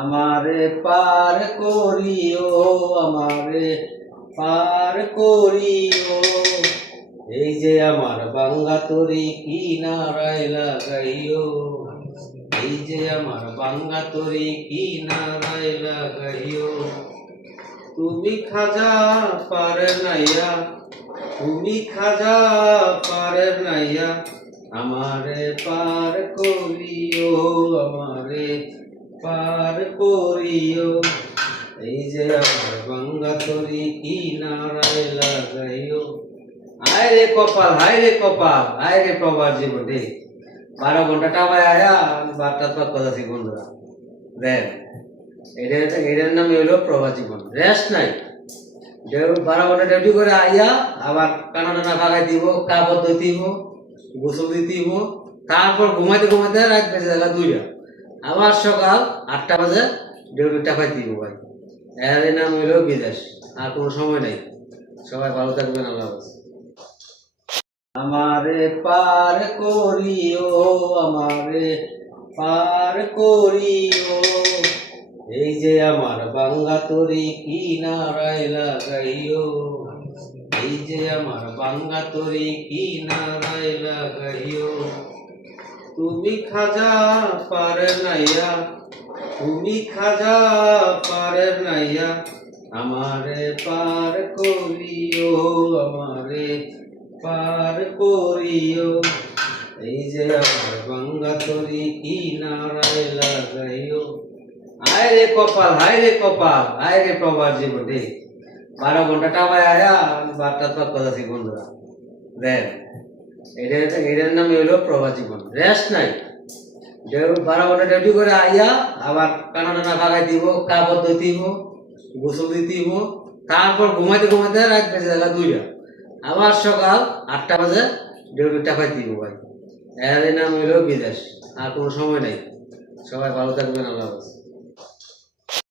আমারে পার করিও, আমারে পার করিও, এই যে আমার বাঙ্গা তরি কিনারায় লাগাইও, এই যে আমার বাঙ্গা তরি কিনারায় লাগাইও। তুমি খাজা পারের নাইয়া, তুমি খাজা পারের নাইয়া, আমারে পার করিও, আমারে পার করিও, এই যে আমার বাঙ্গা তরি কিনারায় লাগাইও। হায় রে কপাল, হায় রে কপাল, হায় রে প্রবার জীবনে 12 ঘন্টা টাবায় আয়া বারটা তো কথা ছিল বন্ধুরা। দেখ এটার নাম হলো প্রবাস জীবন, রেস্ট নাই। 12 ঘন্টা ডিউটি করে আইয়া আবার কানা টানা ভাগাই দিব, কাপড় ধুইতিব, গোসল দিতিব, তারপর ঘুমাইতে ঘুমাইতে রাত বেজে গেল 2টা, আবার সকাল 8টা বাজে ডিউটিটা পাই দিব ভাই। এর নাম হইল বিদেশ, আর কোনো সময় নাই। সবাই ভালো থাকবেন, আল্লাহ হাফেজ। আমারে পার করিও, আমারে পার করিও, এই যে আমার বাঙ্গা তরি কিনারায় লাগাইও, এই যে আমার বাঙ্গা তরি কিনারায় লাগাইও। তুমি খাজা পারের নাইয়া, তুমি খাজা পারের নাইয়া, আমারে পার করিও, আমারে পার করিও, এই যে আমার বাঙ্গা তরি কিনারায় লাগাইও। হায় রে কপাল, হায় রে কপাল, হায় রে প্রবার জীবনে 12 ঘন্টা টাবায় আয়া বারটা তো কথা ছিল বন্ধুরা। দেখ এটার নাম হইলো প্রবাস জীবন, রেস্ট নাই। 12 ঘন্টা ডিউটি করে আইয়া আবার কানা টানা ভাগাই দিব, কাপড় ধুইতিব, গোসল দিতিব, তারপর ঘুমাইতে ঘুমাইতে রাত বেজে গেল 2টা, আবার সকাল 8টা বাজে ডিউটিটা পাই দিব ভাই। এর নাম হইল বিদেশ, আর কোনো সময় নাই। সবাই ভালো থাকবেন, আল্লাহ হাফেজ।